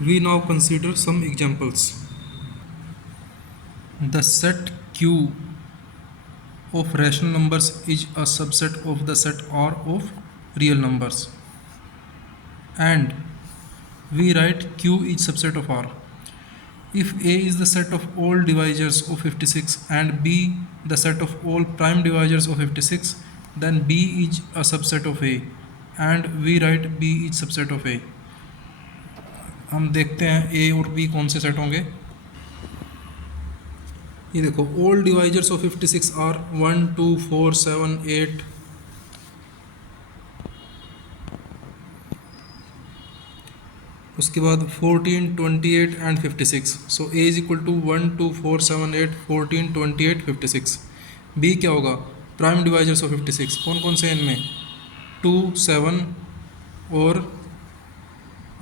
We now consider some examples. The set Q of rational numbers is a subset of the set R of real numbers, and we write Q is subset of R. If A is the set of all divisors of 56 and B the set of all prime divisors of 56, then B is a subset of A, and we write B is subset of A. हम देखते हैं A और B कौन से set होंगे. ये देखो, all divisors of 56 are 1, 2, 4, 7, 8. उसके बाद 14, 28 and 56. So A is equal to 1, 2, 4, 7, 8, 14, 28, 56. B क्या होगा? प्राइम डिवाइजर्स ऑफ 56 कौन कौन से हैं इनमें? 2, 7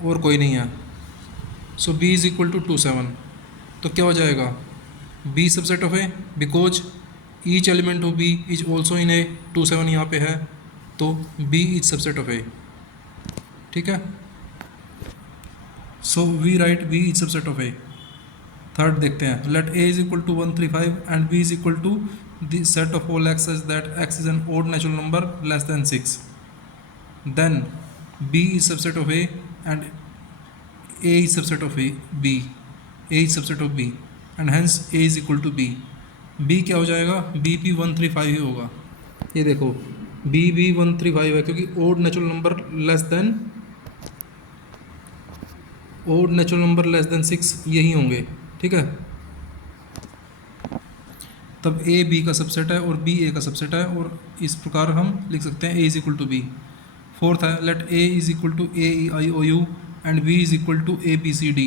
और कोई नहीं है. सो B इज इक्वल टू 2, 7. तो क्या हो जाएगा? B subset of A because each element of B is also in A. 2, 7 यहाँ पे है, तो B is subset of A. ठीक है. So we write B is subset of A. Third देखते हैं. Let A is equal to 1, 3, 5 and B is equal to the set of all x such that x is an odd natural number less than 6. Then B is subset of A and A is subset of B. A is subset of B and hence A is equal to B. B क्या हो जाएगा? B भी 1, 3, 5 ही होगा. ये देखो, B भी 1, 3, 5 है क्योंकि odd natural number less than 6 यही होंगे. ठीक है. तब A B का सबसेट है और B A का सबसेट है, और इस प्रकार हम लिख सकते हैं A is equal to B. Fourth है, let A is equal to A E I O U and B is equal to A B C D.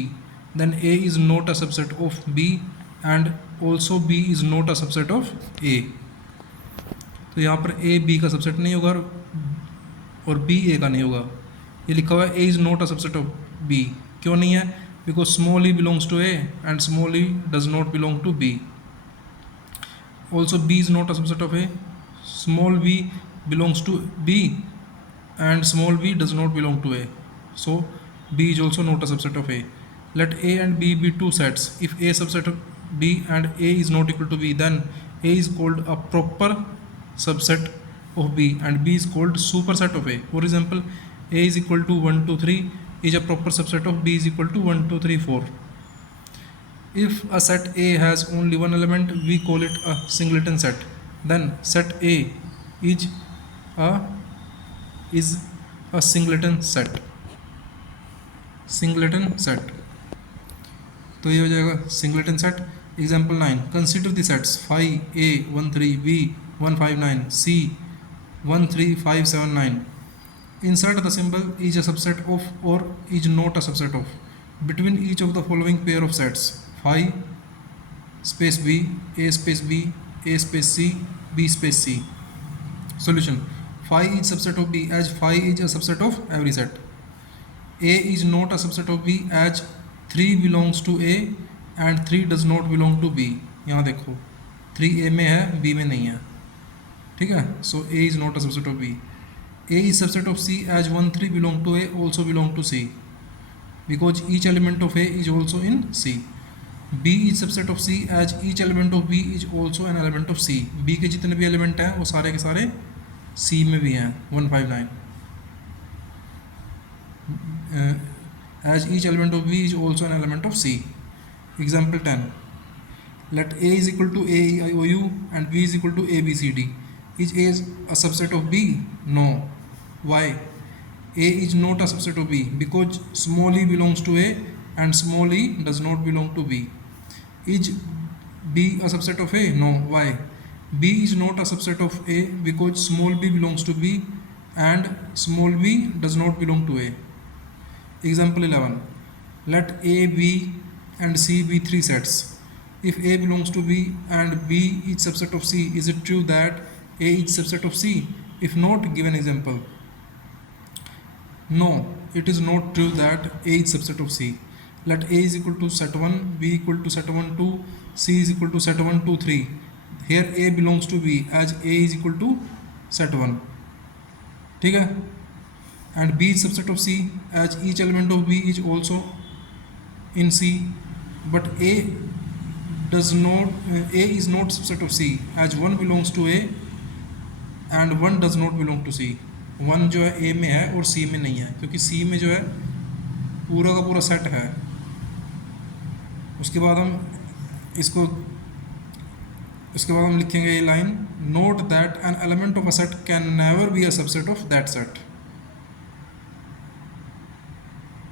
Then A is not a subset of B and also B is not a subset of A. तो यहाँ पर A B का subset नहीं होगा और B A का नहीं होगा. ये लिखा हुआ है A is not a subset of B. क्यों नहीं है? Because small e belongs to A and small e does not belong to B. Also B is not a subset of A. Small b belongs to B and small b does not belong to A. So B is also not a subset of A. Let A and B be two sets. If A subset of B and A is not equal to B, then A is called a proper subset of B and B is called superset of A. For example, A is equal to 1, 2, 3 is a proper subset of B is equal to 1, 2, 3, 4. If a set A has only one element, we call it a singleton set. Then set A is a singleton set. Singleton set. तो ये हो जाएगा singleton set. Example 9. Consider the sets phi A 1, 3, B 1, 5, 9, C 1, 3, 5, 7, 9. Insert the symbol is a subset of or is not a subset of between each of the following pair of sets phi space B, A space B, A space C, B space C. Solution. Phi is subset of B as phi is a subset of every set. A is not a subset of B as 3 belongs to A and 3 does not belong to B. यहाँ देखो 3 A में है, B में नहीं है. ठीक है. सो A is not a subset of B. A is subset of C as 1, 3 belong to A also belong to C because each element of A is also in C. B is subset of C as each element of B is also an element of C. B के जितने भी element हैं वो सारे के सारे C में भी हैं. 1, 5, 9 as each element of B is also an element of C. Example 10. Let A is equal to A E I O U and B is equal to A B C D. Is A a subset of B? No. Why? A is not a subset of B because small e belongs to A and small e does not belong to B. Is B a subset of A? No. Why? B is not a subset of A because small b belongs to B and small b does not belong to A. Example 11. Let A, B and C be three sets. If A belongs to B and B is subset of C, is it true that A is subset of C? If not, give an example. No, it is not true that A is subset of C. Let A is equal to set 1, B equal to set 1, 2, C is equal to set 1, 2, 3. Here A belongs to B as A is equal to set 1. ठीक है. And B is subset of C as each element of B is also in C, but A does not, A is not subset of C as 1 belongs to A and 1 does not belong to C. 1 जो है A में है और C में नहीं है, क्योंकि C में जो है पूरा का पूरा सेट है. उसके बाद हम लिखेंगे ये line, note that an element of a set can never be a subset of that set.